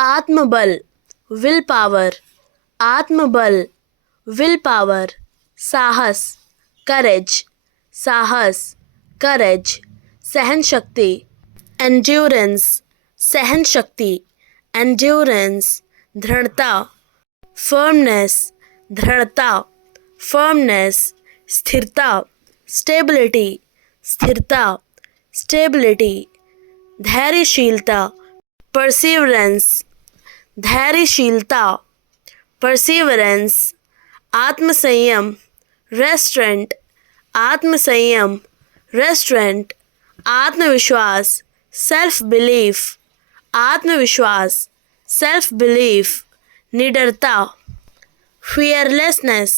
आत्मबल will power, आत्मबल will power. साहस करेज, साहस करेज। सहन शक्ति एंड्योरेंस, सहन शक्ति एंड्योरेंस। दृढ़ता फर्मनेस, दृढ़ता फर्मनेस। स्थिरता स्टेबिलिटी, स्थिरता स्टेबिलिटी। धैर्यशीलता परसिवरेंस, धैर्यशीलता परसिवरेंस। आत्मसंयम रेस्टोरेंट, आत्मसंयम रेस्टोरेंट। आत्मविश्वास सेल्फ बिलीफ, आत्मविश्वास सेल्फ बिलीफ। निडरता फियरलेसनेस,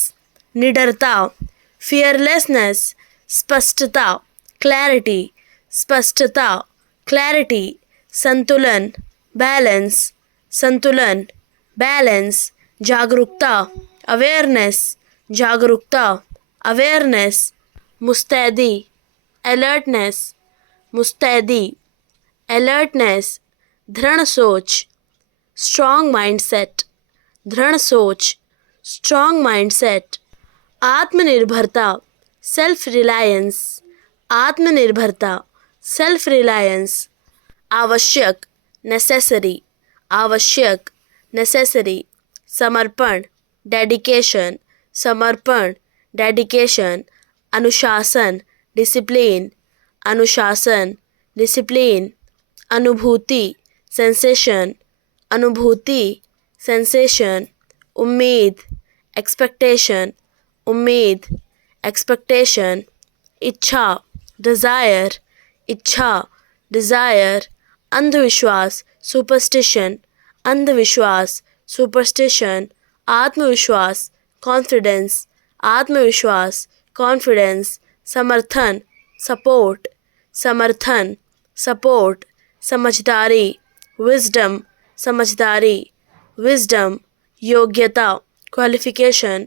निडरता फियरलेसनेस। स्पष्टता क्लैरिटी, स्पष्टता क्लैरिटी। संतुलन बैलेंस, संतुलन बैलेंस। जागरूकता अवेयरनेस, जागरूकता अवेयरनेस। मुस्तैदी अलर्टनेस, मुस्तैदी अलर्टनेस। दृढ़ सोच स्ट्रॉन्ग माइंडसेट, दृढ़ सोच स्ट्रॉन्ग माइंडसेट। आत्मनिर्भरता सेल्फ रिलायंस, आत्मनिर्भरता सेल्फ रिलायंस। आवश्यक नेसेसरी, आवश्यक नेसेसरी। समर्पण डेडिकेशन, समर्पण डेडिकेशन। अनुशासन डिसिप्लिन, अनुशासन डिसिप्लिन। अनुभूति सेंसेशन, अनुभूति सेंसेशन। उम्मीद एक्सपेक्टेशन, उम्मीद एक्सपेक्टेशन। इच्छा डिज़ायर, इच्छा डिज़ायर। अंधविश्वास सुपरस्टिशन, अंधविश्वास सुपरस्टिशन। आत्मविश्वास कॉन्फिडेंस, आत्मविश्वास कॉन्फिडेंस। समर्थन सपोर्ट, समर्थन सपोर्ट। समझदारी विजडम, समझदारी विजडम। योग्यता क्वालिफिकेशन,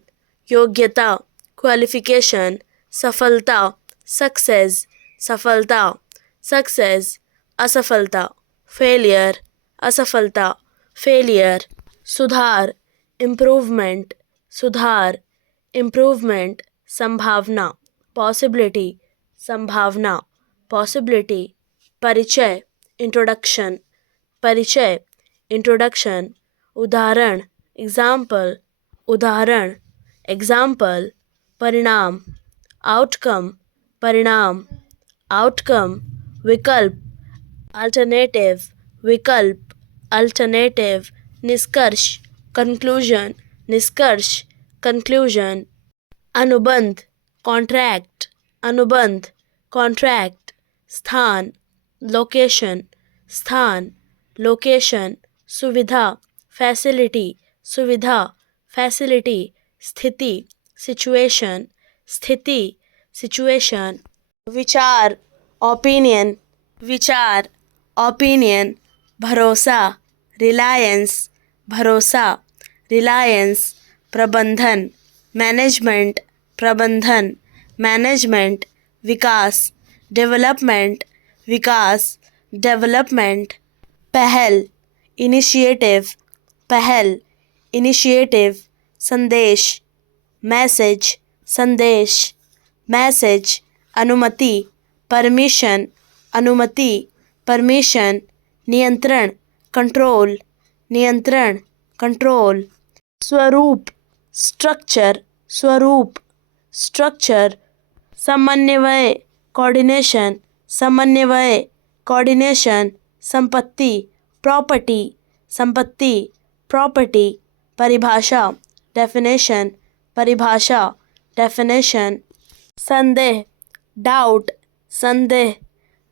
योग्यता क्वालिफिकेशन। सफलता सक्सेस, सफलता सक्सेस। असफलता फेलियर, असफलता फेलियर। सुधार इम्प्रूवमेंट, सुधार इम्प्रूवमेंट। संभावना पॉसिबिलिटी, संभावना पॉसिबिलिटी। परिचय इंट्रोडक्शन, परिचय इंट्रोडक्शन। उदाहरण एग्जाम्पल, उदाहरण एग्जाम्पल। परिणाम आउटकम, परिणाम आउटकम। विकल्प अल्टरनेटिव, विकल्प अल्टरनेटिव। निष्कर्ष कंक्लूजन, निष्कर्ष कंक्लूजन। अनुबंध कॉन्ट्रैक्ट, अनुबंध कॉन्ट्रैक्ट। स्थान लोकेशन, स्थान लोकेशन। सुविधा फैसिलिटी, सुविधा फैसिलिटी। स्थिति सिचुएशन, स्थिति सिचुएशन। विचार ओपिनियन, विचार ओपिनियन। भरोसा रिलायंस, भरोसा रिलायंस। प्रबंधन मैनेजमेंट, प्रबंधन मैनेजमेंट। विकास डेवलपमेंट, विकास डेवलपमेंट। पहल इनिशिएटिव, पहल इनिशिएटिव। संदेश मैसेज, संदेश मैसेज। अनुमति परमिशन, अनुमति परमिशन। नियंत्रण कंट्रोल, नियंत्रण कंट्रोल। स्वरूप स्ट्रक्चर, स्वरूप स्ट्रक्चर। समन्वय कोऑर्डिनेशन, समन्वय कोऑर्डिनेशन। संपत्ति प्रॉपर्टी, संपत्ति प्रॉपर्टी। परिभाषा डेफिनेशन, परिभाषा डेफिनेशन। संदेह डाउट, संदेह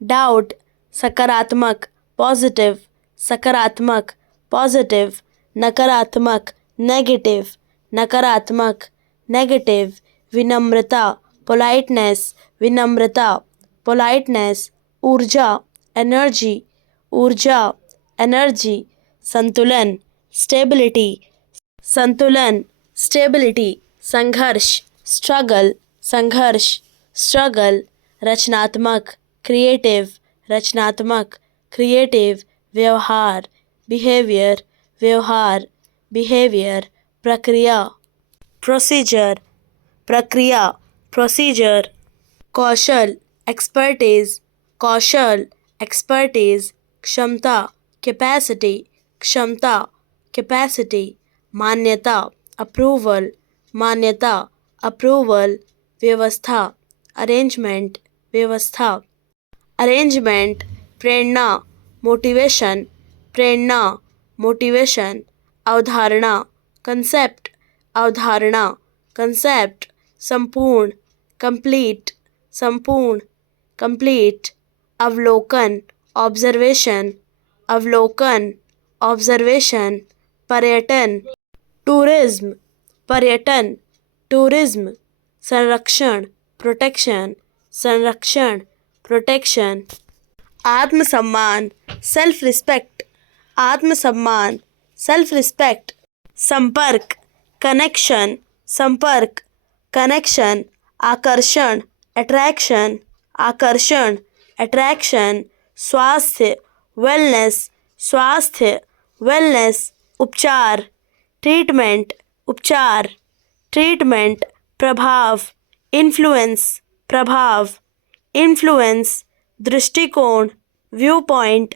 डाउट। सकारात्मक पॉजिटिव, सकारात्मक पॉजिटिव। नकारात्मक नेगेटिव, नकारात्मक नेगेटिव। विनम्रता पोलाइटनेस, विनम्रता पोलाइटनेस। ऊर्जा एनर्जी, ऊर्जा एनर्जी। संतुलन स्टेबिलिटी, संतुलन स्टेबिलिटी। संघर्ष स्ट्रगल, संघर्ष स्ट्रगल। रचनात्मक क्रिएटिव, रचनात्मक क्रिएटिव। व्यवहार बिहेवियर, व्यवहार, बिहेवियर, प्रक्रिया, प्रोसीजर, प्रक्रिया, प्रोसीजर, कौशल, एक्सपर्टीज, कौशल, एक्सपर्टीज, क्षमता, कैपेसिटी, क्षमता, कैपेसिटी, मान्यता, अप्रूवल, मान्यता, अप्रूवल, व्यवस्था, अरेंजमेंट, व्यवस्था, अरेंजमेंट, प्रेरणा, मोटिवेशन, प्रेरणा, मोटिवेशन, अवधारणा, कंसेप्ट, अवधारणा, कंसेप्ट, संपूर्ण, कंप्लीट, संपूर्ण, कंप्लीट, अवलोकन, ऑब्जर्वेशन, अवलोकन, ऑब्जर्वेशन, पर्यटन, टूरिज्म, पर्यटन, टूरिज्म, संरक्षण, प्रोटेक्शन, संरक्षण, प्रोटेक्शन, आत्मसम्मान, सेल्फ रिस्पेक्ट, आत्मसम्मान, सेल्फ रिस्पेक्ट, संपर्क, कनेक्शन, संपर्क, कनेक्शन, आकर्षण, अट्रैक्शन, आकर्षण, अट्रैक्शन, स्वास्थ्य, वेलनेस, स्वास्थ्य, वेलनेस, उपचार, ट्रीटमेंट, उपचार, ट्रीटमेंट, प्रभाव, इन्फ्लुएंस, प्रभाव, इन्फ्लुएंस, दृष्टिकोण, व्यू पॉइंट,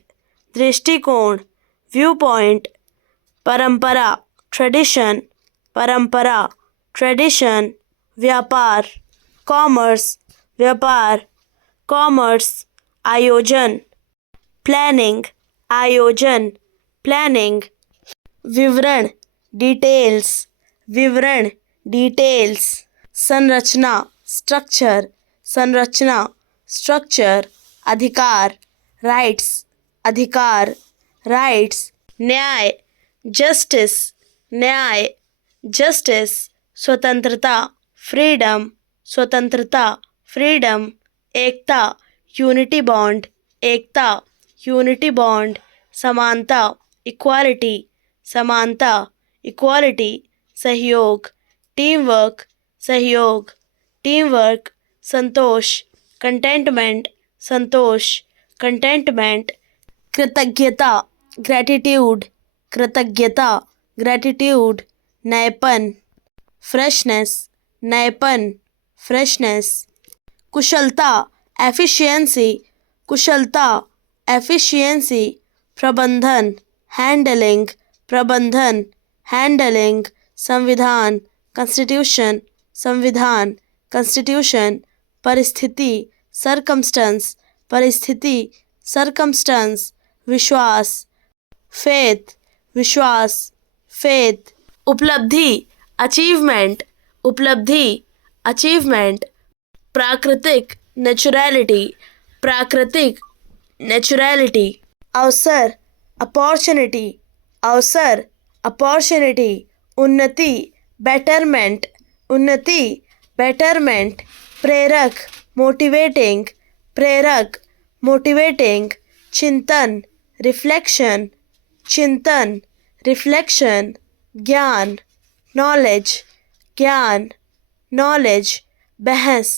दृष्टिकोण, व्यू पॉइंट, परंपरा, ट्रेडिशन, परंपरा, ट्रेडिशन, व्यापार, कॉमर्स, व्यापार, कॉमर्स, आयोजन, प्लानिंग, आयोजन, प्लानिंग, विवरण, डिटेल्स, विवरण, डिटेल्स, संरचना, स्ट्रक्चर, संरचना, स्ट्रक्चर, अधिकार, राइट्स, अधिकार, राइट्स, न्याय, जस्टिस, न्याय, जस्टिस, स्वतंत्रता, फ्रीडम, स्वतंत्रता, फ्रीडम, एकता, यूनिटी बॉन्ड, एकता, यूनिटी बॉन्ड, समानता, इक्वालिटी, समानता, इक्वालिटी, सहयोग, टीम वर्क, सहयोग, टीम वर्क, संतोष, कंटेंटमेंट, संतोष, कंटेंटमेंट, कृतज्ञता, ग्रैटिट्यूड, कृतज्ञता, ग्रैटिट्यूड, नएपन, फ्रेशनेस, नएपन, फ्रेशनेस, कुशलता, एफिशिएंसी, कुशलता, एफिशिएंसी, प्रबंधन, हैंडलिंग, प्रबंधन, हैंडलिंग, संविधान, कॉन्स्टिट्यूशन, संविधान, कॉन्स्टिट्यूशन, परिस्थिति, सर्कमस्टेंस, परिस्थिति, सर्कमस्टेंस, विश्वास, फेथ, विश्वास, फेथ, उपलब्धि, अचीवमेंट, उपलब्धि, अचीवमेंट, प्राकृतिक, नेचुरलिटी, प्राकृतिक, नेचुरलिटी, अवसर, अपॉर्चुनिटी, अवसर, अपॉर्चुनिटी, उन्नति, बेटरमेंट, उन्नति, बेटरमेंट, प्रेरक, मोटिवेटिंग, प्रेरक, मोटिवेटिंग, चिंतन, रिफ्लेक्शन, चिंतन, रिफ्लेक्शन, ज्ञान, नॉलेज, ज्ञान, नॉलेज, बहस,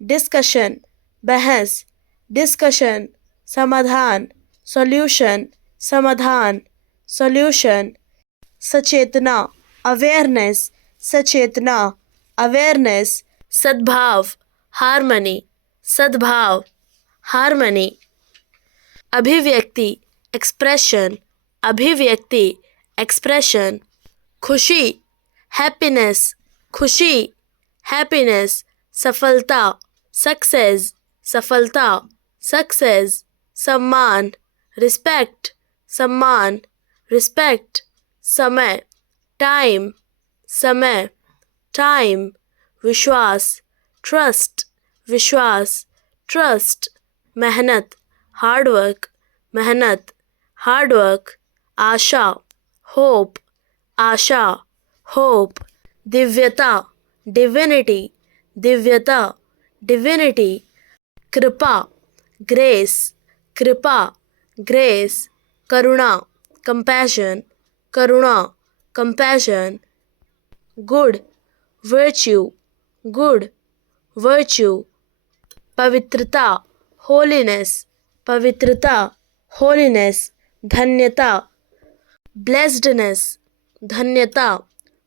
डिस्कशन, बहस, डिस्कशन, समाधान, सॉल्यूशन, समाधान, सॉल्यूशन, सचेतना, अवेयरनेस, सचेतना, अवेयरनेस, सद्भाव, हार्मनी, सद्भाव, हार्मनी, अभिव्यक्ति, एक्सप्रेशन, अभिव्यक्ति, एक्सप्रेशन, खुशी, हैप्पीनेस, खुशी, हैप्पीनेस, सफलता, सक्सेस, सफलता, सक्सेस, सम्मान, रिस्पेक्ट, सम्मान, रिस्पेक्ट, समय, टाइम, समय, टाइम, विश्वास, ट्रस्ट, विश्वास, ट्रस्ट, मेहनत, हार्डवर्क, मेहनत, हार्डवर्क, आशा, होप, आशा, होप, दिव्यता, डिविनिटी, दिव्यता, डिविनिटी, कृपा, ग्रेस, कृपा, ग्रेस, करुणा, कंपैशन, करुणा, compassion, good, virtue, good, virtue, पवित्रता, होलीनेस, पवित्रता, होलीनेस, धन्यता, ब्लेस्डनेस धन्यता,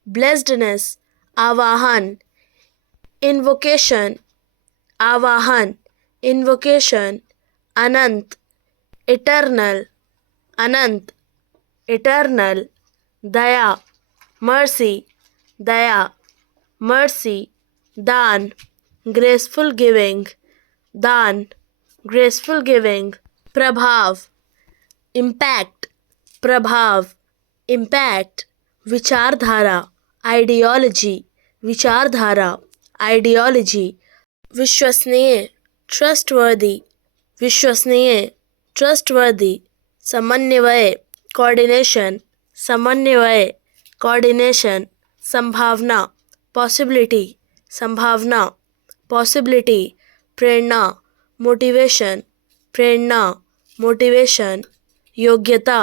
ब्लेस्डनेस आवाहन, इन्वोकेशन आवाहन, इन्वोकेशन अनंत, इटर्नल अनंत, इटर्नल दया, मर्सी दया, मर्सी दान, ग्रेसफुल गिविंग दान, ग्रेसफुल गिविंग प्रभाव, इम्पैक्ट प्रभाव, इम्पैक्ट विचारधारा, आइडियोलॉजी, विचारधारा, आइडियोलॉजी विश्वसनीय, ट्रस्टवर्दी, विश्वसनीय, ट्रस्टवर्दी समन्वय, कोऑर्डिनेशन, समन्वय, कोऑर्डिनेशन संभावना, पॉसिबिलिटी, संभावना, पॉसिबिलिटी प्रेरणा, मोटिवेशन, प्रेरणा, मोटिवेशन योग्यता,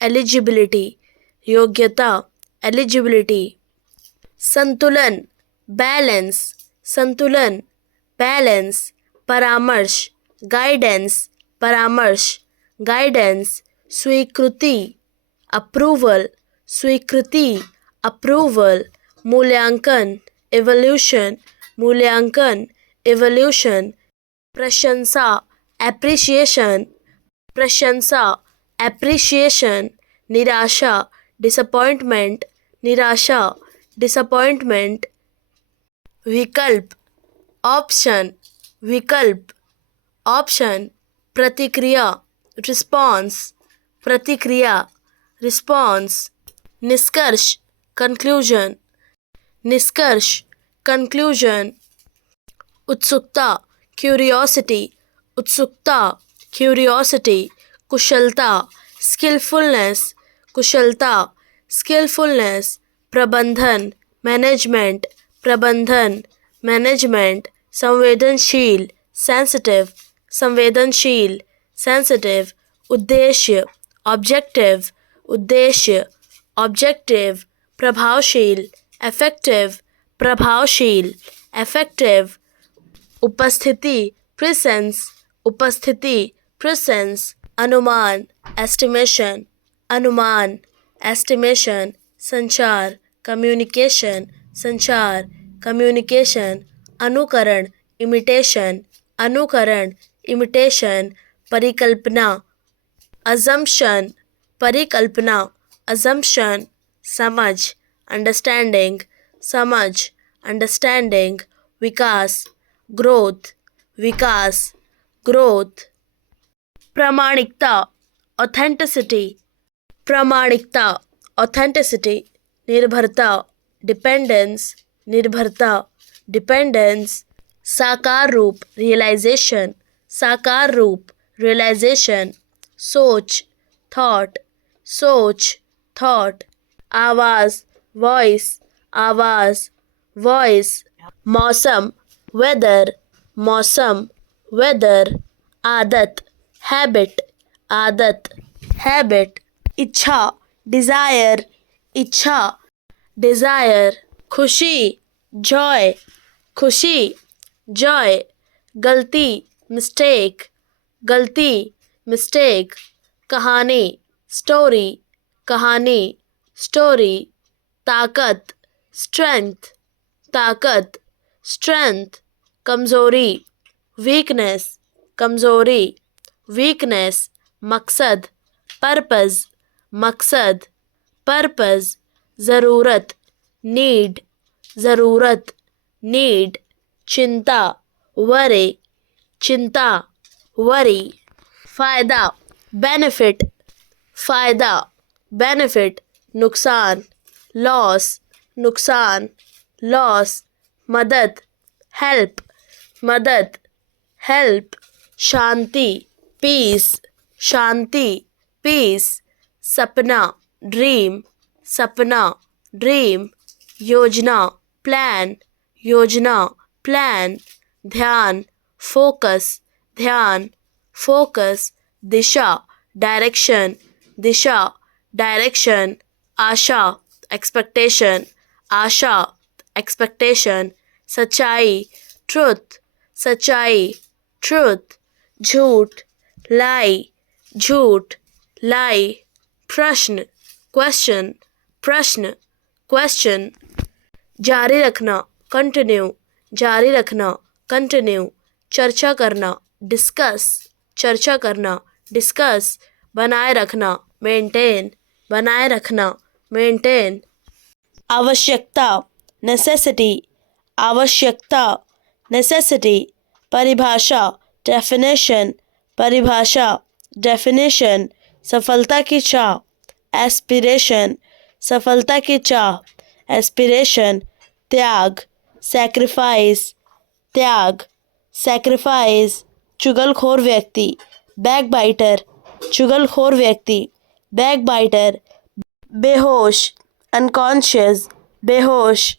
एलिजिबिलिटी, योग्यता, एलिजिबिलिटी संतुलन, बैलेंस, संतुलन, बैलेंस परामर्श, गाइडेंस, परामर्श, गाइडेंस स्वीकृति, अप्रूवल, स्वीकृति, अप्रूवल मूल्यांकन, एवोल्यूशन, मूल्यांकन, एवोल्यूशन प्रशंसा, एप्रिशिएशन, प्रशंसा, एप्रिशिएशन निराशा, डिसअपॉइंटमेंट, निराशा, डिसअपॉइंटमेंट विकल्प, ऑप्शन, विकल्प, ऑप्शन प्रतिक्रिया, रिस्पॉन्स, प्रतिक्रिया, रिस्पॉन्स निष्कर्ष, कंक्लूजन, निष्कर्ष, कंक्लूजन उत्सुकता, क्यूरियोसिटी, उत्सुकता, क्यूरियोसिटी कुशलता, स्किलफुलनेस, कुशलता, स्किलफुलनेस प्रबंधन, मैनेजमेंट, प्रबंधन, मैनेजमेंट संवेदनशील, सेंसिटिव, संवेदनशील, सेंसिटिव उद्देश्य, ऑब्जेक्टिव, उद्देश्य, ऑब्जेक्टिव प्रभावशील, इफेक्टिव, प्रभावशील, इफेक्टिव उपस्थिति, प्रेजेंस, उपस्थिति, प्रेजेंस अनुमान, एस्टिमेशन, अनुमान, एस्टिमेशन संचार, कम्युनिकेशन, संचार, कम्युनिकेशन अनुकरण, इमिटेशन, अनुकरण, इमिटेशन परिकल्पना, अजम्पशन, परिकल्पना, अजम्पशन समझ, अंडरस्टैंडिंग, समझ, अंडरस्टैंडिंग विकास, ग्रोथ, विकास, ग्रोथ प्रामाणिकता, ऑथेंटिसिटी, प्रामाणिकता, ऑथेंटिसिटी निर्भरता, डिपेंडेंस, निर्भरता, डिपेंडेंस साकार रूप, रियलाइजेशन, साकार रूप, रियलाइजेशन सोच, थॉट, सोच, थॉट आवाज, वॉइस, आवाज, वॉइस मौसम, वेदर, मौसम, वेदर आदत, हैबिट, आदत, हैबिट इच्छा, डिजायर, इच्छा, डिजायर खुशी, जॉय, खुशी, जॉय गलती, मिस्टेक, गलती, मिस्टेक कहानी, स्टोरी, कहानी, स्टोरी ताकत, स्ट्रेंथ, ताकत, स्ट्रेंथ कमजोरी, वीकनेस, कमजोरी, वीकनेस मकसद, पर्पस, मकसद, पर्पस ज़रूरत, नीड, ज़रूरत, नीड चिंता, वरी, चिंता, वरी फ़ायदा, बेनिफिट, फ़ायदा, बेनिफिट नुकसान, लॉस, नुकसान, लॉस मदद, हेल्प, मदद, हेल्प शांति, पीस, शांति, पीस सपना, ड्रीम, सपना, ड्रीम योजना, प्लान, योजना, प्लान ध्यान, फोकस, ध्यान, फोकस दिशा, डायरेक्शन, दिशा, डायरेक्शन आशा, एक्सपेक्टेशन, आशा, एक्सपेक्टेशन सच्चाई, ट्रुथ, सच्चाई, ट्रुथ झूठ, लाई, झूठ, लाई प्रश्न, क्वेश्चन, प्रश्न, क्वेश्चन। जारी रखना, कंटिन्यू, जारी रखना, कंटिन्यू। चर्चा करना, डिस्कस, चर्चा करना, डिस्कस। बनाए रखना, मेंटेन, बनाए रखना, मेंटेन। आवश्यकता, नेसेसिटी, आवश्यकता, नेसेसिटी। परिभाषा, डेफिनेशन, परिभाषा, डेफिनेशन। सफलता की चाह, एस्पिरेशन, सफलता की चाह, एस्पिरेशन। त्याग, सैक्रिफाइस, त्याग, सैक्रिफाइस। चुगलखोर व्यक्ति, बैकबाइटर, चुगलखोर व्यक्ति, बैकबाइटर। बेहोश, अनकॉन्शियस, बेहोश,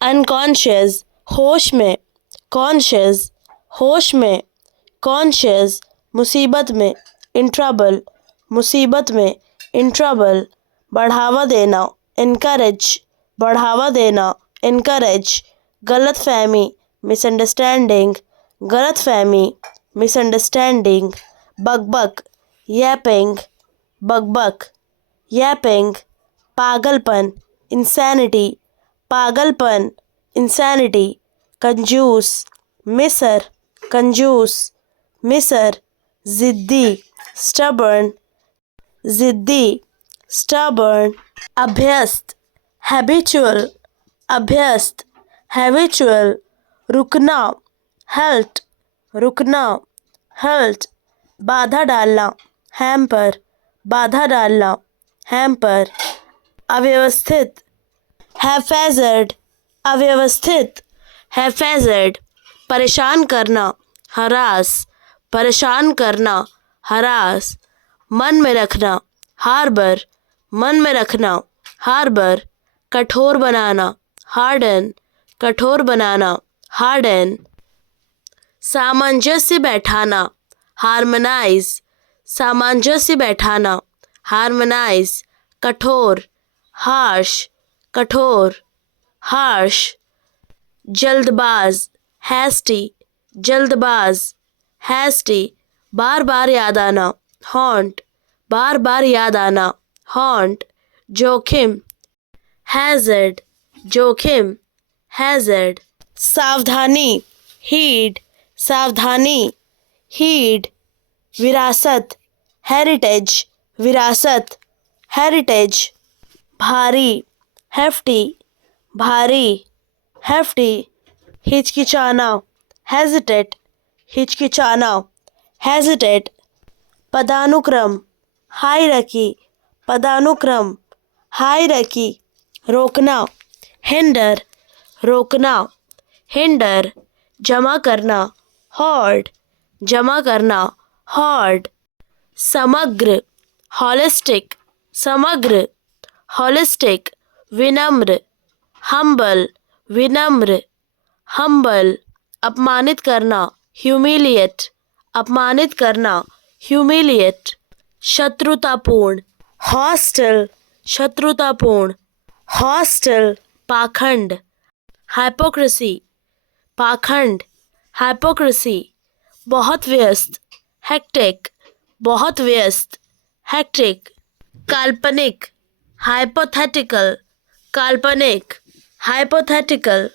अनकॉन्शियस। होश में, कॉन्शियस, होश में, कॉन्शियस। मुसीबत में, इन ट्रबल, मुसीबत में, इन ट्रबल। बढ़ावा देना, इनकरेज, बढ़ावा देना, इनकरेज। गलत फहमी, मिसअंडरस्टैंडिंग, गलत फहमी, मिसअंडरस्टैंडिंग। बकबक, यैपिंग, बकबक, यैपिंग। पागलपन, इंसैनिटी, पागलपन, इंसैनिटी। कंजूस, मिसर, कंजूस, मिसर। जिद्दी, स्टबर्न, जिद्दी, स्टबर्न। अभ्यस्त, हैबिचुअल, अभ्यस्त, हैबिचुअल। रुकना, हल्ट, रुकना, हल्ट। बाधा डालना, हैम्पर, बाधा डालना, हैम्पर। अव्यवस्थित, हैफेजर्ड, अव्यवस्थित, हैफेजर्ड। परेशान करना, हरास, परेशान करना, हरास। मन में रखना, हार्बर, मन में रखना, हार्बर। कठोर बनाना, हार्डन, कठोर बनाना, हार्डन। सामंजस्य बैठाना, हार्मोनाइज, सामंजस्य बैठाना, हार्मोनाइज। कठोर, हार्श, कठोर, हार्श। जल्दबाज, हैस्टी, जल्दबाज, हैस्टी। बार बार याद आना, हॉन्ट, बार बार याद आना, हॉन्ट। जोखिम, हैजर्ड, जोखिम, हैजर्ड। सावधानी, हीड, सावधानी, हीड। विरासत, हेरिटेज, विरासत, हेरिटेज। भारी, हेफ्टी, भारी, हेफ्टी। हिचकिचाना, हेजिटेट, हिचकिचाना, हेजिटेट। पदानुक्रम, हायरार्की, पदानुक्रम, हायरार्की। रोकना, हिंडर, रोकना, हिंडर। जमा करना, हॉर्ड, जमा करना, हॉर्ड। समग्र, हॉलिस्टिक, समग्र, हॉलिस्टिक। विनम्र, हम्बल, विनम्र, हम्बल। अपमानित करना, ह्यूमिलिएट, अपमानित करना, ह्यूमिलिएट। शत्रुतापूर्ण, हॉस्टल, शत्रुतापूर्ण, हॉस्टल। पाखंड, हाइपोक्रेसी, पाखंड, हाइपोक्रेसी। बहुत व्यस्त, हेक्टिक, बहुत व्यस्त, हेक्टिक। काल्पनिक, हाइपोथेटिकल, काल्पनिक, हाइपोथेटिकल।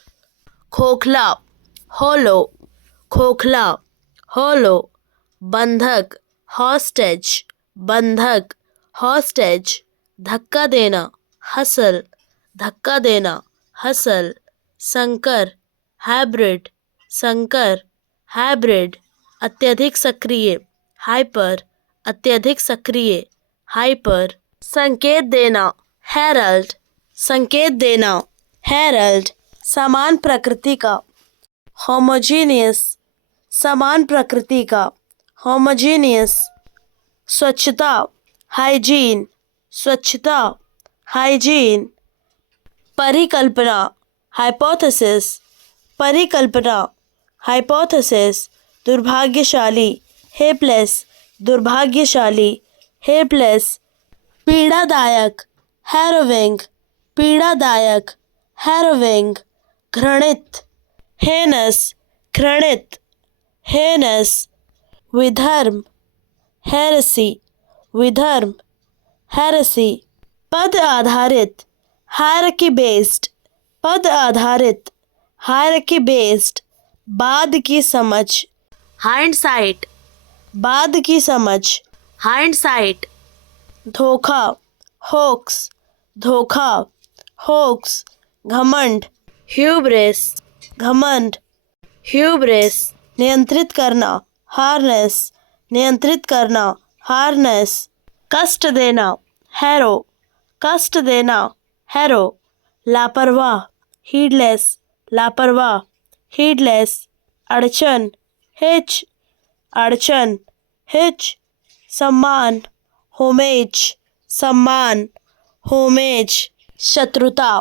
खोखला, होलो, खोखला, होलो। बंधक, हॉस्टेज, बंधक, हॉस्टेज। धक्का देना, हसल, धक्का देना, हसल। संकर, हाइब्रिड, संकर, हाइब्रिड। अत्यधिक सक्रिय, हाइपर, अत्यधिक सक्रिय, हाइपर। संकेत देना, हेरल्ड, संकेत देना, हेरल्ड। समान प्रकृति का, होमोजीनियस, समान प्रकृति का, होमोजीनियस। स्वच्छता, हाइजीन, स्वच्छता, हाइजीन। परिकल्पना, हाइपोथेसिस, परिकल्पना, हाइपोथेसिस। दुर्भाग्यशाली, हेपलेस, दुर्भाग्यशाली, हेपलेस। पीड़ादायक, हैरोविंग, पीड़ादायक, हैरोविंग। घृणित, हेनस, घृणित, हेनस। विधर्म, हेरेसी, विधर्म, हेरेसी। पद आधारित हायरार्की बेस्ड, पद आधारित हायरार्की बेस्ड, बाद की समझ हाइंडसाइट, बाद की समझ हाइंडसाइट, धोखा होक्स, धोखा होक्स, घमंड ह्यूब्रिस, घमंड ह्यूब्रिस, नियंत्रित करना हार्नेस, नियंत्रित करना हार्नेस, कष्ट देना हैरो, कष्ट देना हैरो, लापरवाह हीडलेस, लापरवाह हीडलेस, अड़चन हिच, अड़चन हिच, सम्मान होमेज, सम्मान होमेज, शत्रुता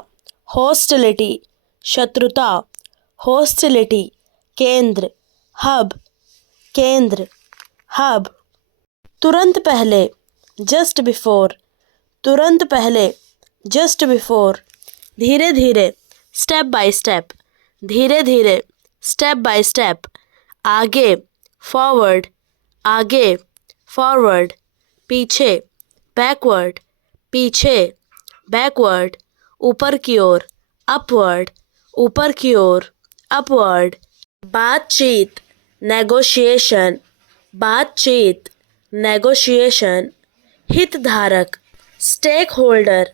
हॉस्टिलिटी, शत्रुता हॉस्टिलिटी, केंद्र हब, केंद्र हब, तुरंत पहले जस्ट बिफोर, तुरंत पहले जस्ट बिफोर, धीरे धीरे स्टेप बाय स्टेप, धीरे धीरे स्टेप बाय स्टेप, आगे फॉरवर्ड, आगे फॉरवर्ड, पीछे बैकवर्ड, पीछे बैकवर्ड, ऊपर की ओर अपवर्ड, ऊपर की ओर अपवर्ड, बातचीत नेगोशिएशन, बातचीत नेगोशिएशन, हितधारक स्टेक होल्डर,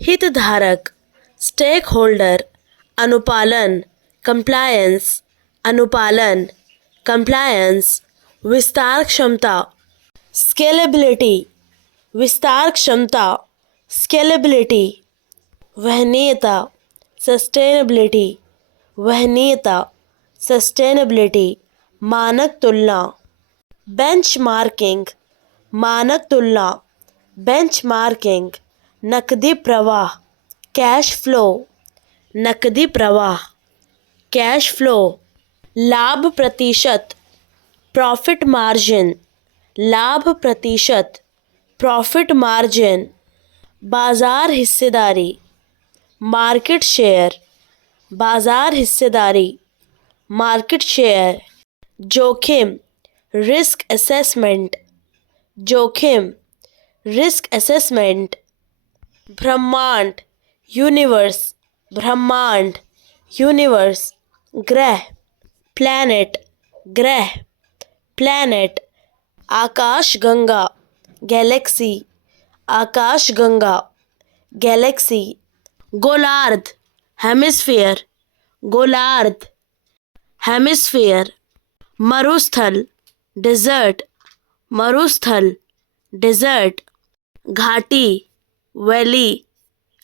हितधारक स्टेक होल्डर, अनुपालन कंप्लायंस, अनुपालन कंप्लायंस, विस्तार क्षमता स्केलेबिलिटी, विस्तार क्षमता स्केलेबिलिटी, वहनीयता सस्टेनेबिलिटी, वहनीयता सस्टेनेबिलिटी, मानक तुलना बेंचमार्किंग, मानक तुलना बेंचमार्किंग, नकदी प्रवाह कैश फ्लो, नकदी प्रवाह कैश फ्लो, लाभ प्रतिशत प्रॉफिट मार्जिन, लाभ प्रतिशत प्रॉफिट मार्जिन, बाजार हिस्सेदारी मार्केट शेयर, बाजार हिस्सेदारी मार्केट शेयर, जोखिम रिस्क असेसमेंट, जोखिम रिस्क असेसमेंट, ब्रह्मांड यूनिवर्स, ब्रह्मांड यूनिवर्स, ग्रह प्लैनेट, ग्रह प्लैनेट, आकाशगंगा गैलेक्सी, आकाशगंगा गैलेक्सी, गोलार्ध हेमिस्फीयर, गोलार्ध हेमिस्फीयर, मरुस्थल डेजर्ट, मरुस्थल डेजर्ट, घाटी वैली,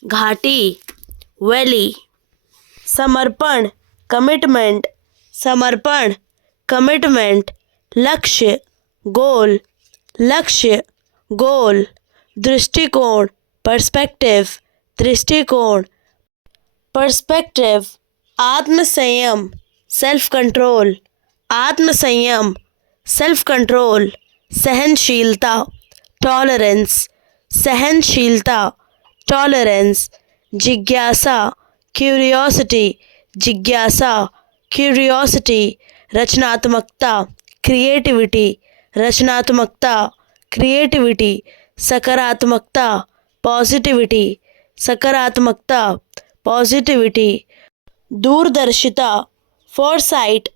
घाटी वैली, समर्पण कमिटमेंट, समर्पण कमिटमेंट, लक्ष्य गोल, लक्ष्य गोल, दृष्टिकोण पर्सपेक्टिव, दृष्टिकोण पर्सपेक्टिव, आत्मसंयम सेल्फ कंट्रोल, आत्मसंयम सेल्फ कंट्रोल, सहनशीलता टॉलरेंस, सहनशीलता टॉलरेंस, जिज्ञासा क्यूरियोसिटी, जिज्ञासा क्यूरियोसिटी, रचनात्मकता क्रिएटिविटी, रचनात्मकता क्रिएटिविटी, सकारात्मकता पॉजिटिविटी, सकारात्मकता पॉजिटिविटी, दूरदर्शिता फोरसाइट,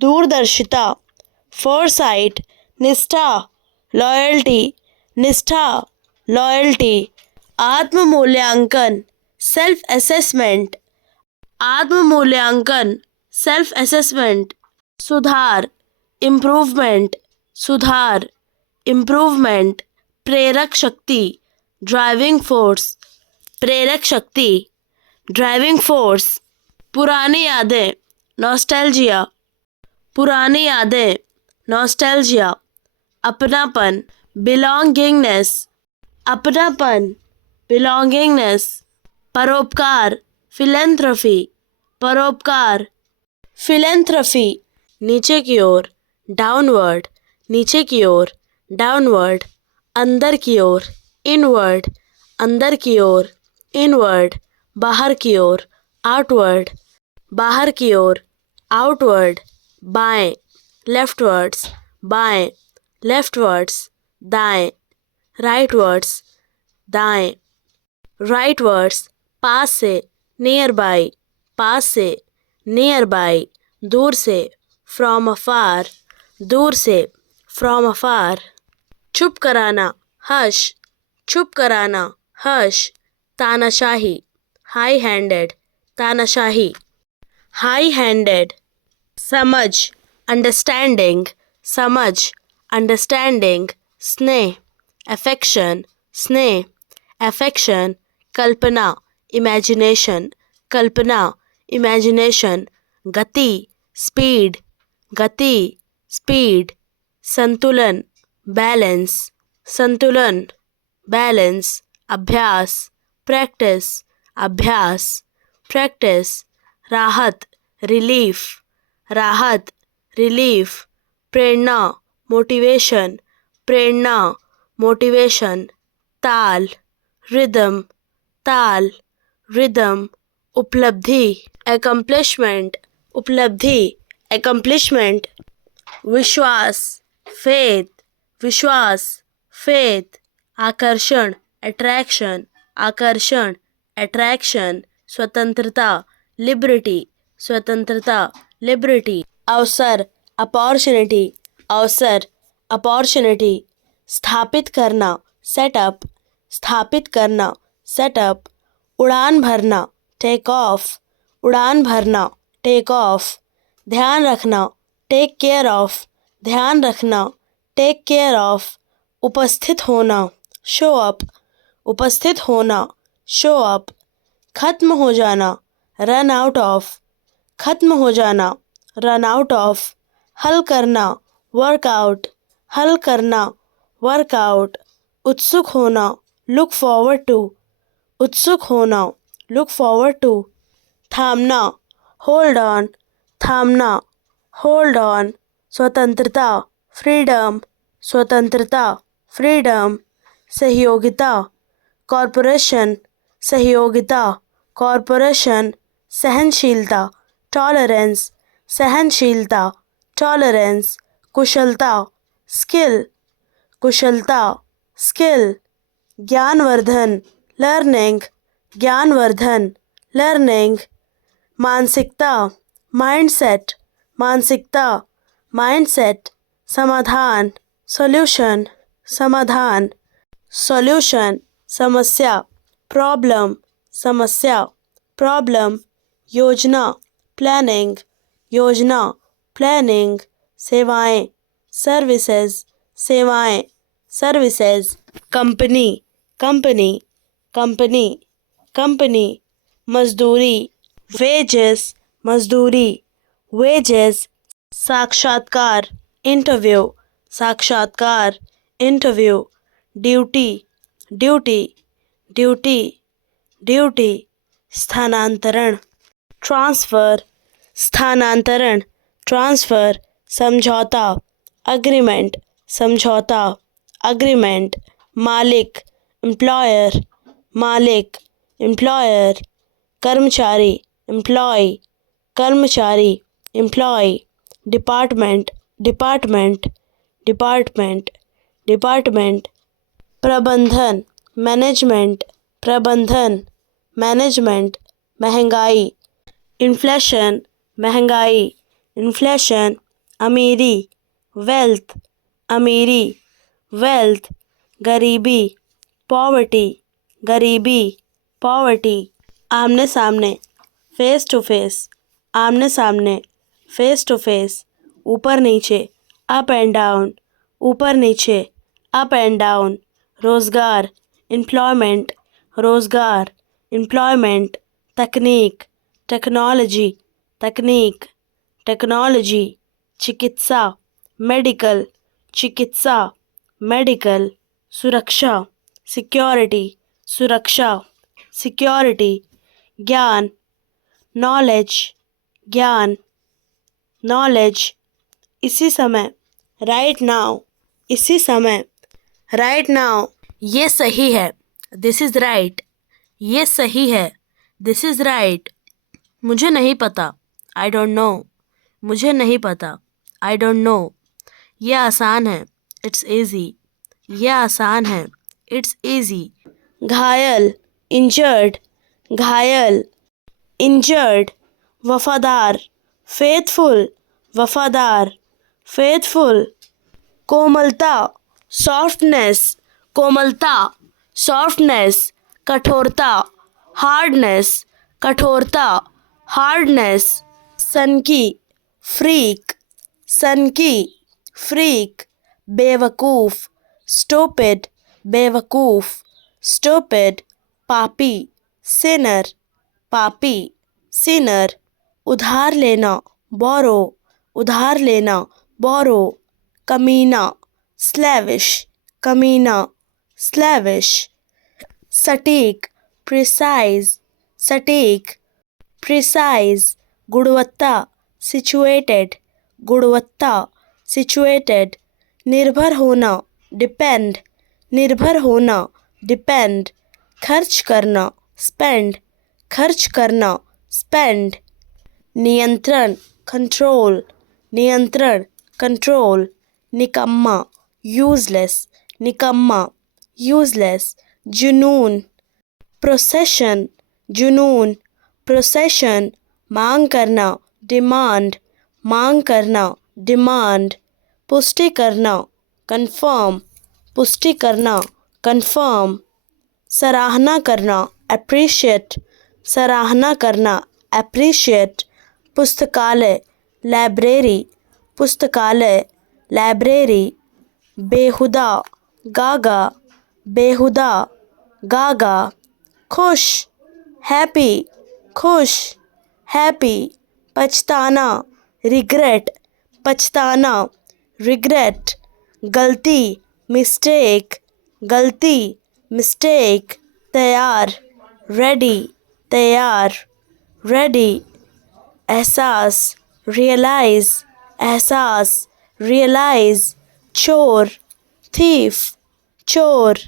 दूरदर्शिता फोरसाइट, निष्ठा लॉयल्टी, निष्ठा लॉयल्टी, आत्म मूल्यांकन सेल्फ असेसमेंट, आत्म मूल्यांकन सेल्फ असेसमेंट, सुधार इम्प्रूवमेंट, सुधार इम्प्रूवमेंट, प्रेरक शक्ति ड्राइविंग फोर्स, प्रेरक शक्ति ड्राइविंग फोर्स, पुरानी यादें नॉस्टैल्जिया, पुरानी यादें नॉस्टैल्जिया, अपनापन बिलोंगिंगनेस, अपनापन बिलोंगिंगनेस, परोपकार फिलेंथ्रफी, परोपकार फिलेंथ्रफी, नीचे की ओर डाउनवर्ड, नीचे की ओर डाउनवर्ड, अंदर की ओर इनवर्ड, अंदर की ओर इनवर्ड, बाहर की ओर आउटवर्ड, बाहर की ओर आउटवर्ड, बाएं लेफ्टवर्ड्स, बाएं लेफ्टवर्ड्स, दाएं राइटवर्ड्स, दाएं राइट वर्ड्स पास से, नियर बाय, पास से, नियर बाय, दूर से, फ्रॉम अफार, दूर से, फ्रॉम अफार। चुप कराना, हश, चुप कराना, हश, तानाशाही, हाई हैंडेड, तानाशाही, हाई हैंडेड। समझ, अंडरस्टैंडिंग, समझ, अंडरस्टैंडिंग, स्नेह, अफेक्शन, स्नेह, अफेक्शन। कल्पना, इमेजिनेशन, कल्पना, इमेजिनेशन। गति, स्पीड, गति, स्पीड। संतुलन, बैलेंस, संतुलन, बैलेंस। अभ्यास, प्रैक्टिस, अभ्यास, प्रैक्टिस। राहत, रिलीफ, राहत, रिलीफ। प्रेरणा, मोटिवेशन, प्रेरणा, मोटिवेशन। ताल, रिदम, ताल, रिदम। उपलब्धि, accomplishment, उपलब्धि, accomplishment। विश्वास, फेथ, विश्वास, फेथ। आकर्षण, अट्रैक्शन, आकर्षण, अट्रैक्शन। स्वतंत्रता, लिबर्टी, स्वतंत्रता, लिबर्टी। अवसर, अपॉर्चुनिटी, अवसर, अपॉर्चुनिटी। स्थापित करना, सेटअप, स्थापित करना, सेटअप। उड़ान भरना, टेक ऑफ, उड़ान भरना, टेक ऑफ। ध्यान रखना, टेक केयर ऑफ, ध्यान रखना, टेक केयर ऑफ। उपस्थित होना, शो अप, उपस्थित होना, शो अप। खत्म हो जाना, रन आउट ऑफ, खत्म हो जाना, रन आउट ऑफ। हल करना, वर्कआउट, हल करना, वर्कआउट। उत्सुक होना, लुक फॉरवर्ड टू, उत्सुक होना, लुक फॉरवर्ड टू। थामना, होल्ड ऑन, थामना, होल्ड ऑन। स्वतंत्रता, फ्रीडम, स्वतंत्रता, फ्रीडम। सहयोगिता, कॉरपोरेशन, सहयोगिता, कॉरपोरेशन। सहनशीलता, टॉलरेंस, सहनशीलता, टॉलरेंस। कुशलता, स्किल, कुशलता, स्किल। ज्ञानवर्धन, लर्निंग, ज्ञानवर्धन, लर्निंग। मानसिकता, माइंडसेट, मानसिकता, माइंडसेट। समाधान, सॉल्यूशन, समाधान, सॉल्यूशन। समस्या, प्रॉब्लम, समस्या, प्रॉब्लम। योजना, प्लानिंग, योजना, प्लानिंग। सेवाएं, सर्विसेज, सेवाएं, services. Company, company, company, company. मजदूरी, वेजेस, मजदूरी, वेजेस। साक्षात्कार, इंटरव्यू, साक्षात्कार, interview. Duty, duty, duty, duty. स्थानांतरण, ट्रांसफर, स्थानांतरण, ट्रांसफर। समझौता, अग्रीमेंट, समझौता, अग्रीमेंट। मालिक, एम्प्लॉयर, मालिक, एम्प्लॉयर। कर्मचारी, एम्प्लॉय, कर्मचारी, employee. Department, department, department, department. प्रबंधन, मैनेजमेंट, प्रबंधन, मैनेजमेंट। महंगाई, इन्फ्लेशन, महंगाई, इन्फ्लेशन। अमीरी, वेल्थ, अमीरी, वेल्थ। गरीबी, पॉवर्टी, गरीबी, पॉवर्टी। आमने सामने, फेस टू फेस, आमने सामने, फेस टू फेस। ऊपर नीचे, अप एंड डाउन, ऊपर नीचे, अप एंड डाउन। रोजगार, एम्प्लॉयमेंट, रोजगार, एम्प्लॉयमेंट। तकनीक, टेक्नोलॉजी, तकनीक, टेक्नोलॉजी। चिकित्सा, मेडिकल, चिकित्सा, मेडिकल। सुरक्षा, सिक्योरिटी, सुरक्षा, सिक्योरिटी। ज्ञान, नॉलेज, ज्ञान, नॉलेज। इसी समय, राइट नाउ, इसी समय, राइट नाउ। ये सही है, दिस इज राइट, ये सही है, दिस इज राइट। मुझे नहीं पता, आई डोंट नो, मुझे नहीं पता, आई डोंट नो। ये आसान है, इट्स इजी, ये आसान है, इट्स इजी। घायल, इंजर्ड घायल, इंजर्ड वफादार, फेथफुल वफादार, फेथफुल, कोमलता सॉफ्टनेस, कोमलता सॉफ्टनेस, कठोरता हार्डनेस, कठोरता हार्डनेस, सनकी फ्रीक, सनकी फ्रीक, बेवकूफ स्टूपिड, बेवकूफ स्टूपिड, पापी सिनर, पापी सिनर, उधार लेना बोरो, उधार लेना बोरो, कमीना स्लैविश, कमीना स्लैविश, सटीक प्रिसाइज, सटीक प्रिसाइज, गुणवत्ता सिचुएटेड, गुणवत्ता सिचुएटेड, निर्भर होना डिपेंड, निर्भर होना डिपेंड, खर्च करना स्पेंड, खर्च करना स्पेंड, नियंत्रण कंट्रोल, नियंत्रण कंट्रोल, निकम्मा यूजलेस, निकम्मा यूजलेस, जुनून प्रोसेशन, जुनून प्रोसेशन, मांग करना डिमांड, मांग करना डिमांड, पुष्टि करना कंफर्म, पुष्टि करना कंफर्म, सराहना करना अप्रिशिएट, सराहना करना अप्रिशिएट, पुस्तकालय लाइब्रेरी, पुस्तकालय लाइब्रेरी, बेहुदा गागा, बेहुदा गागा, खुश हैप्पी, खुश हैप्पी, पछताना रिग्रेट, पछताना रिग्रेट, गलती मिस्टेक, गलती मिस्टेक, तैयार रेडी, तैयार रेडी, एहसास रियलाइज, एहसास रियलाइज, चोर थीफ, चोर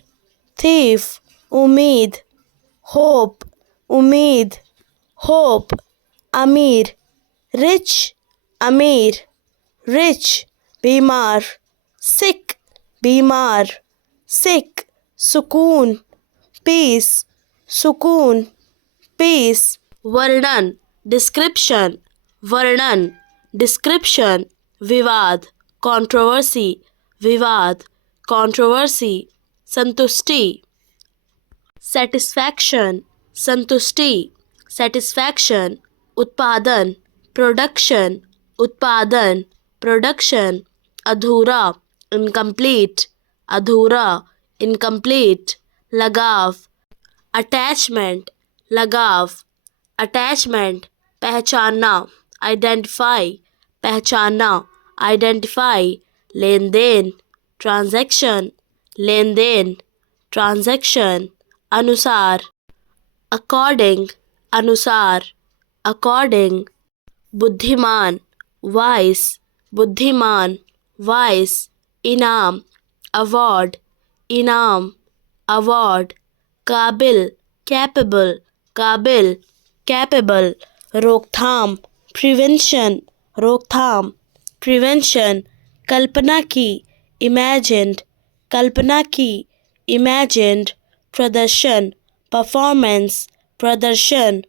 थीफ, उम्मीद होप, उम्मीद होप, अमीर रिच, अमीर रिच, बीमार सिक, बीमार सिक, सुकून पीस, सुकून पीस, वर्णन डिस्क्रिप्शन, वर्णन डिस्क्रिप्शन, विवाद कंट्रोवर्सी, विवाद कंट्रोवर्सी, संतुष्टि सेटिस्फैक्शन, संतुष्टि सेटिस्फैक्शन, उत्पादन प्रोडक्शन, उत्पादन प्रोडक्शन, अधूरा इनकम्प्लीट, अधूरा इनकम्प्लीट, लगाव अटैचमेंट, लगाव अटैचमेंट, पहचानना आइडेंटिफाई, पहचानना आइडेंटिफाई, लेन देन ट्रांजैक्शन, लेन देन ट्रांजैक्शन, अनुसार अकॉर्डिंग, अनुसार अकॉर्डिंग, बुद्धिमान वाइस, बुद्धिमान वाइस, इनाम अवार्ड, इनाम अवार्ड, काबिल कैपेबल, काबिल कैपेबल, रोकथाम प्रिवेंशन, रोकथाम प्रिवेंशन, कल्पना की इमेजिन्ड, कल्पना की इमेजिन्ड, प्रदर्शन परफॉर्मेंस, प्रदर्शन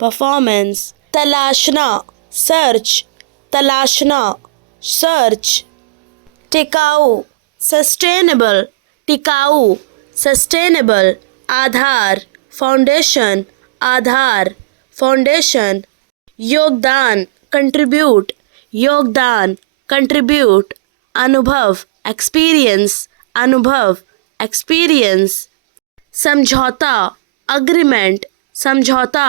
परफॉर्मेंस, तलाशना सर्च, तलाशना सर्च, टिकाऊ सस्टेनेबल, टिकाऊ सस्टेनेबल, आधार फाउंडेशन, आधार फाउंडेशन, योगदान कंट्रीब्यूट, योगदान कंट्रीब्यूट, अनुभव एक्सपीरियंस, अनुभव एक्सपीरियंस, समझौता अग्रीमेंट, समझौता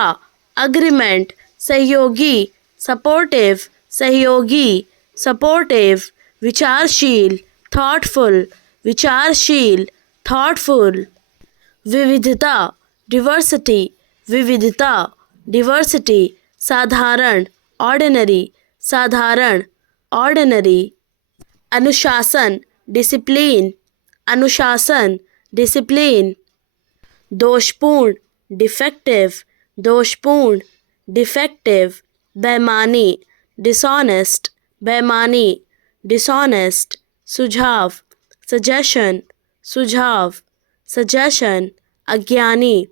अग्रीमेंट, सहयोगी सपोर्टिव, सहयोगी सपोर्टिव, विचारशील थॉटफुल, विचारशील थॉटफुल, विविधता डिवर्सिटी, विविधता डिवर्सिटी, साधारण ऑर्डिनरी, साधारण ऑर्डिनरी, अनुशासन डिसिप्लिन, अनुशासन डिसिप्लिन, दोषपूर्ण डिफेक्टिव, दोषपूर्ण डिफेक्टिव, बेईमानी डिसऑनेस्ट, बेईमानी डिसऑनेस्ट, सुझाव सजेशन, सुझाव सजेशन, अज्ञानी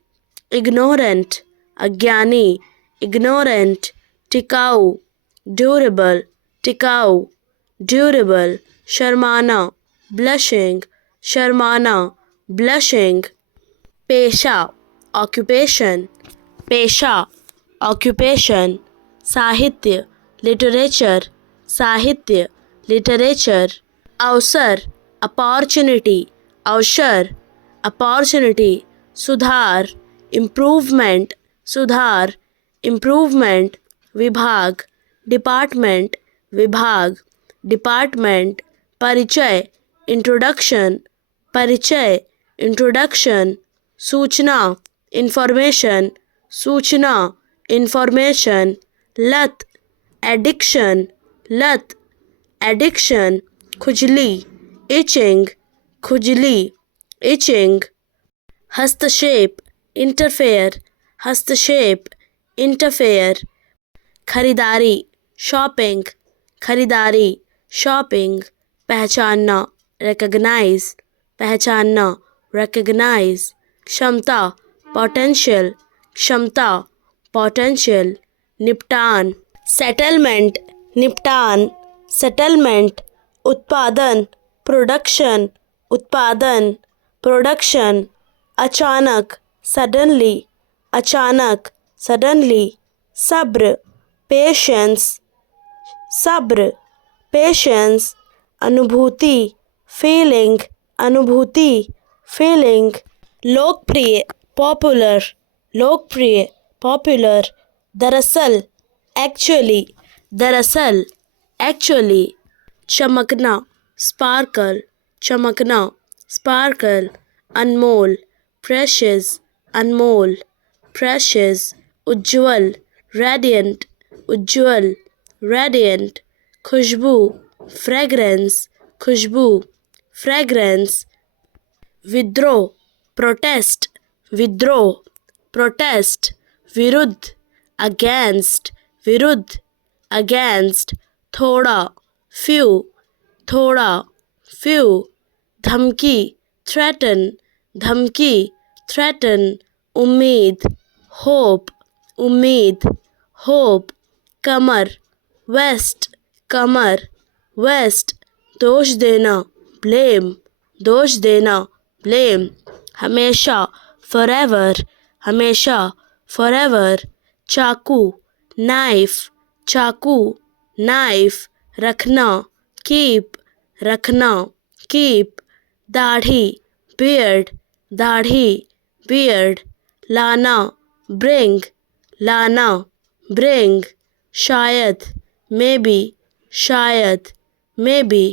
ignorant, अज्ञानी, ignorant, टिकाऊ, durable, टिकाऊ, durable, शर्माना, blushing, शर्माना, blushing, पेशा, occupation, पेशा, occupation, साहित्य, literature, साहित्य, literature, अवसर, opportunity, अवसर, opportunity, सुधार, improvement, सुधार, improvement, विभाग, department, विभाग, department, परिचय, introduction, परिचय, introduction, सूचना, information, सूचना, information, लत, addiction, लत, addiction, खुजली, itching, खुजली, itching, हस्तक्षेप, interfere, हस्तक्षेप, interfere, खरीदारी, shopping, खरीदारी, shopping, पहचानना, recognize, पहचानना, recognize, क्षमता, potential, क्षमता, potential, निपटान, settlement, निपटान, settlement, उत्पादन, production, उत्पादन, production, अचानक, suddenly, अचानक, suddenly, सब्र, patience, सब्र, patience, अनुभूति, feeling, अनुभूति, feeling, लोकप्रिय, popular, लोकप्रिय, popular, दरअसल, actually, दरअसल, actually, चमकना, sparkle, चमकना, sparkle, अनमोल, precious, अनमोल, precious, उज्ज्वल, radiant, उज्ज्वल, radiant, खुशबू, fragrance, खुशबू, fragrance, विद्रोह, protest, विद्रोह, protest, विरुद्ध, against, विरुद्ध, against, थोड़ा, few, थोड़ा, few, धमकी, threaten, धमकी, threaten, उम्मीद, hope, उम्मीद, hope, कमर, west, कमर, west, दोष देना, blame, दोष देना, blame, हमेशा, forever, हमेशा, forever, चाकू, knife, चाकू, knife, रखना, keep, रखना, keep, दाढ़ी, beard, दाढ़ी, beard, लाना, bring, लाना, bring, शायद, maybe, शायद, maybe,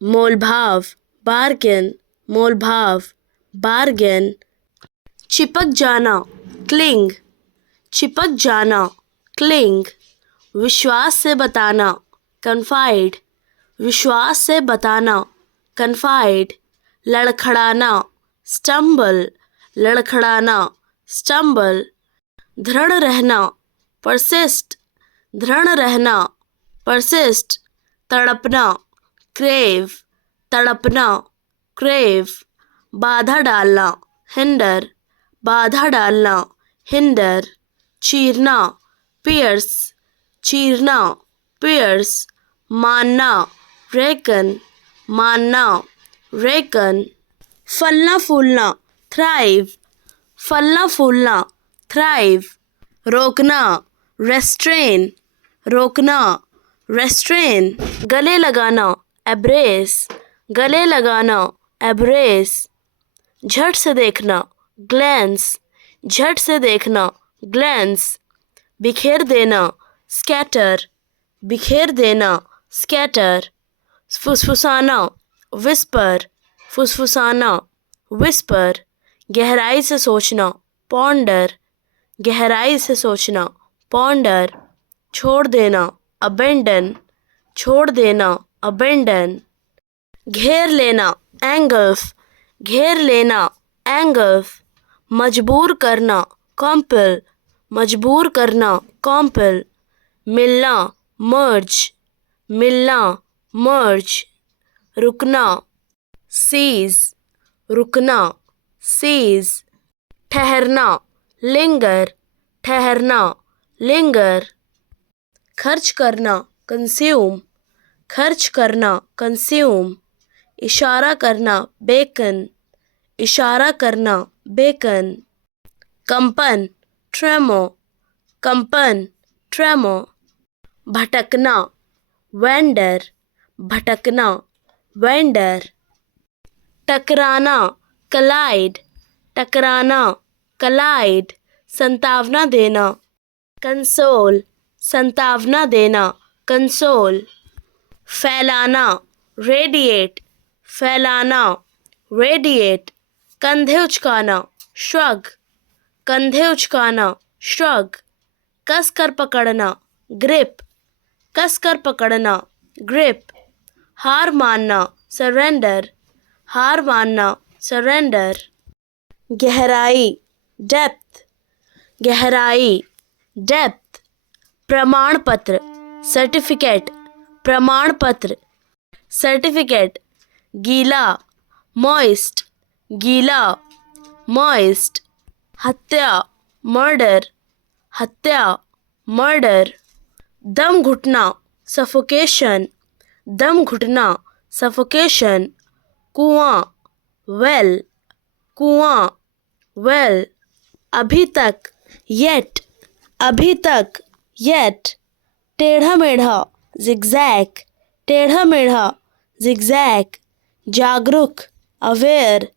मोलभाव, bargain, मोलभाव, bargain, चिपक जाना, cling, चिपक जाना, cling, विश्वास से बताना, confide, विश्वास से बताना, confide, लड़खड़ाना, stumble, लड़खड़ाना, stumble, दृढ़ रहना, persist, दृढ़ रहना, persist, तड़पना, crave, तड़पना, crave, बाधा डालना, hinder, बाधा डालना, hinder, चीरना, pierce, चीरना, pierce, मानना, reckon, मानना, reckon, फलना फूलना, thrive, फलना फूलना, thrive, रोकना, restrain, रोकना, restrain, गले लगाना, embrace, गले लगाना, embrace, झट से देखना, glance, झट से देखना, glance, बिखेर देना, scatter, बिखेर देना, scatter, फुसफुसाना, whisper, फुसफुसाना, whisper, गहराई से सोचना, ponder, गहराई से सोचना, ponder, छोड़ देना, abandon, छोड़ देना, abandon, घेर लेना, engulf, घेर लेना, engulf, मजबूर करना, compel, मजबूर करना, compel, मिलना, merge, मिलना, merge, रुकना, cease, रुकना, cease, ठहरना, लिंगर, ठहरना, लिंगर। खर्च करना, कंज्यूम, खर्च करना, कंज्यूम। इशारा करना, बेकन, इशारा करना, बेकन। कंपन, ट्रेमो, कंपन, ट्रेमो। भटकना, वेंडर, भटकना, वेंडर। टकराना, कलाइड, टकराना, कलाइड। संतावना देना, कंसोल, संतावना देना, कंसोल। फैलाना, रेडिएट, फैलाना, रेडिएट। कंधे उचकाना, श्रग, कंधे उचकाना, श्रग। कस कर पकड़ना, ग्रिप, कस कर पकड़ना, ग्रिप। हार मानना, सरेंडर, हार मानना, सरेंडर। गहराई, डेप्थ, गहराई, डेप्थ। प्रमाण पत्र, सर्टिफिकेट, प्रमाण पत्र, सर्टिफिकेट। गीला, मॉइस्ट, गीला, मॉइस्ट। हत्या, मर्डर, हत्या, मर्डर। दम घुटना, सफोकेशन, दम घुटना, सफोकेशन। कुआं, वेल, कुआं, वेल। अभी तक, येट, अभी तक, येट। टेढ़ा मेढ़ा, जिगजैग, टेढ़ा मेढ़ा, जिगजैग। जागरूक, अवेयर,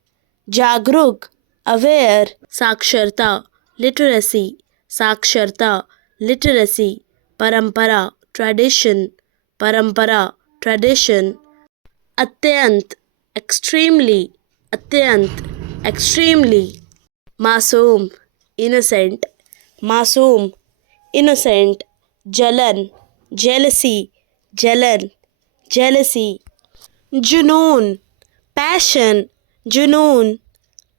जागरूक, अवेयर। साक्षरता, लिटरेसी, साक्षरता, लिटरेसी। परंपरा, ट्रेडिशन, परंपरा, ट्रेडिशन। अत्यंत, एक्सट्रीमली, अत्यंत, एक्सट्रीमली। मासूम, इनोसेंट, मासूम, इनोसेंट। जलन, जेलसी, जलन, जेलसी। जुनून, पैशन, जुनून,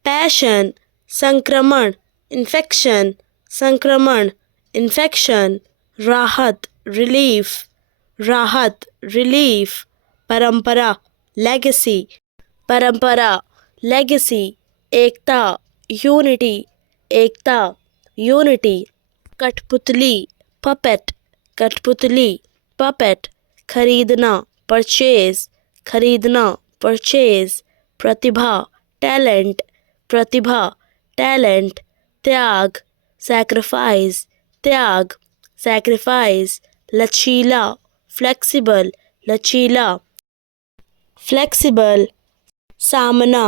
पैशन। संक्रमण, इन्फेक्शन, संक्रमण, इन्फेक्शन। राहत, रिलीफ, राहत, रिलीफ। परंपरा, लेगेसी, परंपरा, लेगेसी। एकता, यूनिटी, एकता, यूनिटी। कठपुतली, पपेट, कठपुतली, पपेट। खरीदना, परचेज, खरीदना, परचेज। प्रतिभा, टैलेंट, प्रतिभा, टैलेंट। त्याग, सैक्रिफाइस, त्याग, सैक्रिफाइस। लचीला, फ्लेक्सिबल, लचीला, फ्लेक्सिबल। सामना,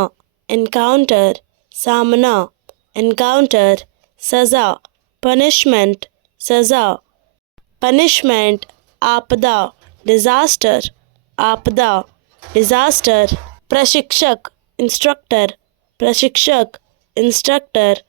एनकाउंटर, सामना, एनकाउंटर। सजा, पनिशमेंट, सजा, पनिशमेंट। आपदा, डिजास्टर, आपदा, डिजास्टर। प्रशिक्षक, इंस्ट्रक्टर, प्रशिक्षक, इंस्ट्रक्टर।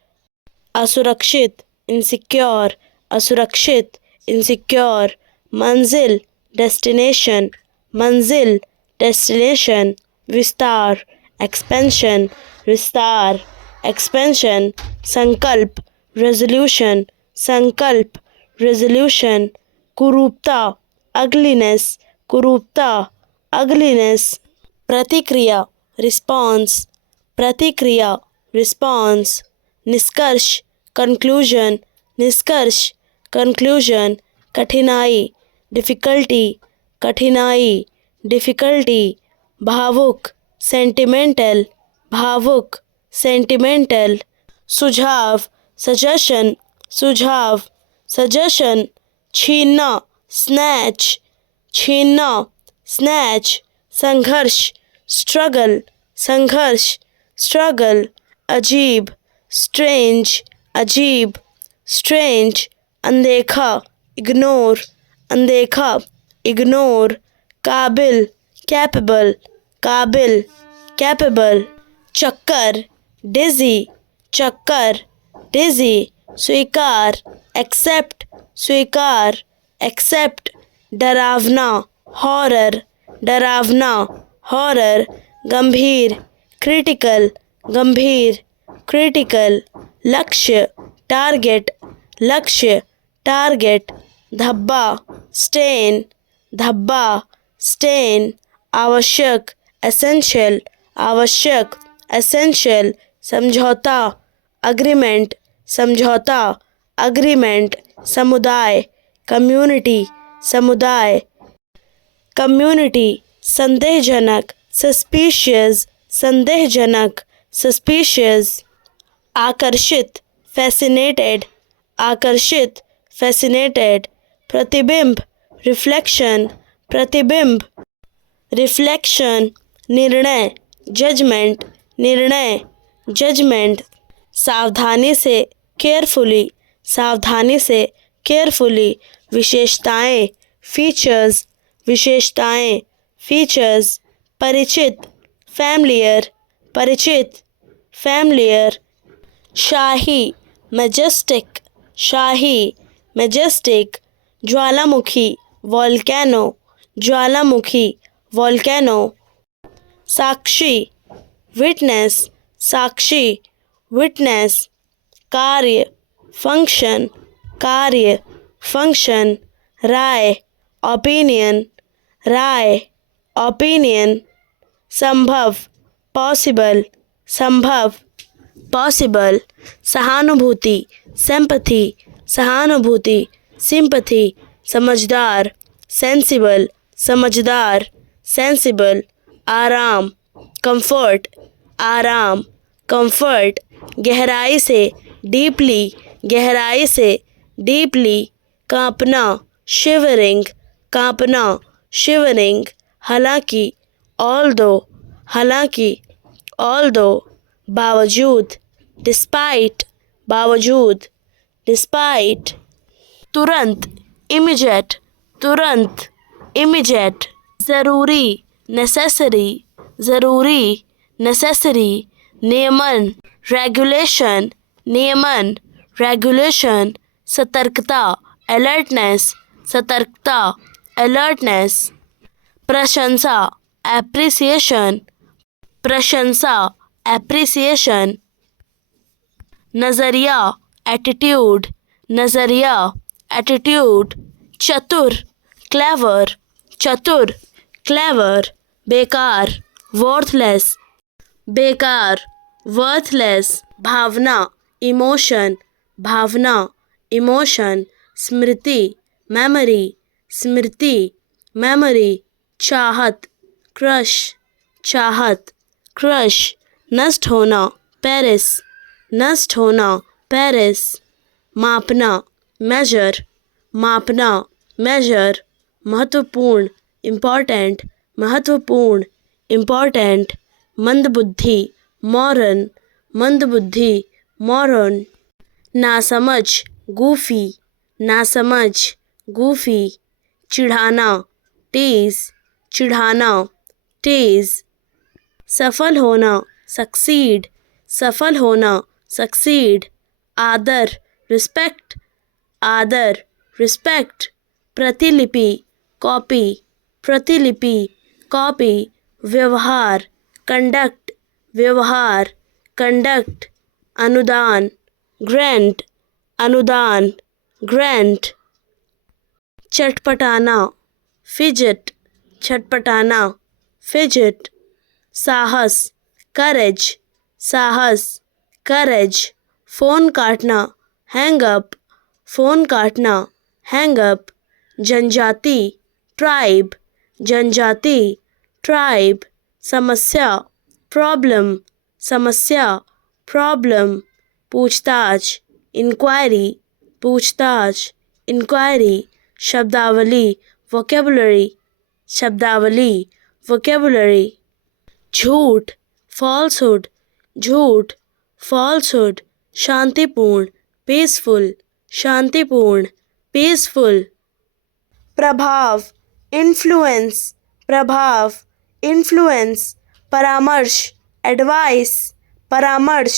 असुरक्षित, इनसिक्योर, असुरक्षित, इनसिक्योर। मंजिल, डेस्टिनेशन, मंजिल, डेस्टिनेशन। विस्तार, एक्सपेंशन, विस्तार, एक्सपेंशन। संकल्प, रेजोल्यूशन, संकल्प, रेजोल्यूशन। कुरूपता, अगलीनेस, कुरूपता, अगलीनेस। प्रतिक्रिया, रिस्पॉन्स, प्रतिक्रिया, रिस्पॉन्स। निष्कर्ष, कंक्लूजन, निष्कर्ष, कंक्लूजन। कठिनाई, डिफिकल्टी, कठिनाई, डिफिकल्टी। भावुक, सेंटिमेंटल, भावुक, सेंटिमेंटल। सुझाव, सजेशन, सुझाव, सजेशन। छीनना, स्नैच, छीनना, स्नैच। संघर्ष, स्ट्रगल, संघर्ष, स्ट्रगल। अजीब, स्ट्रेंज, अजीब, स्ट्रेंज। अनदेखा, इग्नोर, अनदेखा, इग्नोर। काबिल, कैपेबल, काबिल, कैपेबल। चक्कर, डिजी, चक्कर, डिजी। स्वीकार, एक्सेप्ट, स्वीकार, एक्सेप्ट। डरावना, हॉरर, डरावना, हॉरर। गंभीर, क्रिटिकल, गंभीर, क्रिटिकल। लक्ष्य, टारगेट, लक्ष्य, टारगेट। धब्बा, स्टेन, धब्बा, स्टेन। आवश्यक, एसेंशियल, आवश्यक, एसेंशियल। समझौता, अग्रीमेंट, समझौता, agreement, समुदाय, community, समुदाय, community, संदेहजनक, suspicious, संदेहजनक, suspicious, आकर्षित, fascinated, आकर्षित, fascinated, प्रतिबिंब, reflection, प्रतिबिंब, reflection, निर्णय, judgment, निर्णय, judgment, सावधानी से, carefully, सावधानी से, carefully, विशेषताएं, features, विशेषताएं, features, परिचित, familiar, परिचित, familiar, शाही, majestic, शाही, majestic, ज्वालामुखी, volcano, ज्वालामुखी, volcano, साक्षी, witness, साक्षी, witness, कार्य, function, कार्य, function, राय, opinion, राय, opinion, संभव, possible, संभव, possible, सहानुभूति, sympathy, सहानुभूति, sympathy, समझदार, sensible, समझदार, sensible, आराम, comfort, आराम, comfort, गहराई से, deeply, गहराई से, deeply, कांपना, shivering, कांपना, shivering, हालांकि, although, हालांकि, although, बावजूद, despite, बावजूद, despite, तुरंत, immediate, तुरंत, immediate, ज़रूरी, necessary, ज़रूरी, necessary, नियमन, regulation, नियमन, regulation, सतर्कता, alertness, सतर्कता, alertness, प्रशंसा, appreciation, प्रशंसा, appreciation, नज़रिया, attitude, नज़रिया, attitude, चतुर, clever, चतुर, clever, बेकार, worthless, बेकार, worthless, भावना, emotion, भावना, emotion, स्मृति, memory, स्मृति, memory, चाहत, crush, चाहत, crush, नष्ट होना, perish, नष्ट होना, perish, मापना, measure, मापना, measure, महत्वपूर्ण, important, महत्वपूर्ण, important, मंदबुद्धि, moron, मंदबुद्धि, moron, नासमझ, goofy, नासमझ, goofy, चिढ़ाना, tease, चिढ़ाना, tease, सफल होना, succeed, सफल होना, succeed, आदर, respect, आदर, respect, प्रतिलिपि, copy, प्रतिलिपि, copy, व्यवहार, conduct, व्यवहार, conduct, अनुदान, grant, अनुदान, grant, चटपटाना, fidget, चटपटाना, fidget, साहस, courage, साहस, courage, फ़ोन काटना, hang up, फ़ोन काटना, hang up, जनजाति, tribe, जनजाति, tribe, समस्या, problem, समस्या, problem, पूछताछ, inquiry, पूछताछ, inquiry, शब्दावली, vocabulary, शब्दावली, vocabulary, झूठ, falsehood, झूठ, falsehood, शांतिपूर्ण, peaceful, शांतिपूर्ण, peaceful, प्रभाव, influence, प्रभाव, influence, परामर्श, advice, परामर्श,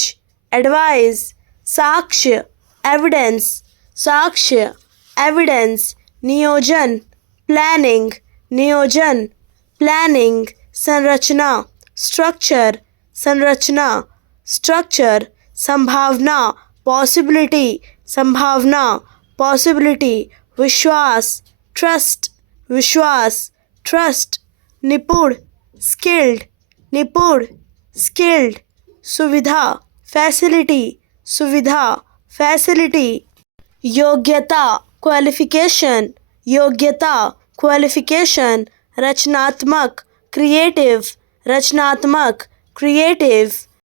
advice, साक्ष्य, evidence, साक्ष्य, evidence, नियोजन, planning, नियोजन, planning, संरचना, structure, संरचना, structure, संभावना, possibility, संभावना, possibility, विश्वास, trust, विश्वास, trust, निपुण, skilled, निपुण, skilled, सुविधा, facility, सुविधा, फैसिलिटी, योग्यता, क्वालिफिकेशन, योग्यता, क्वालिफिकेशन, रचनात्मक, क्रिएटिव, रचनात्मक, क्रिएटिव,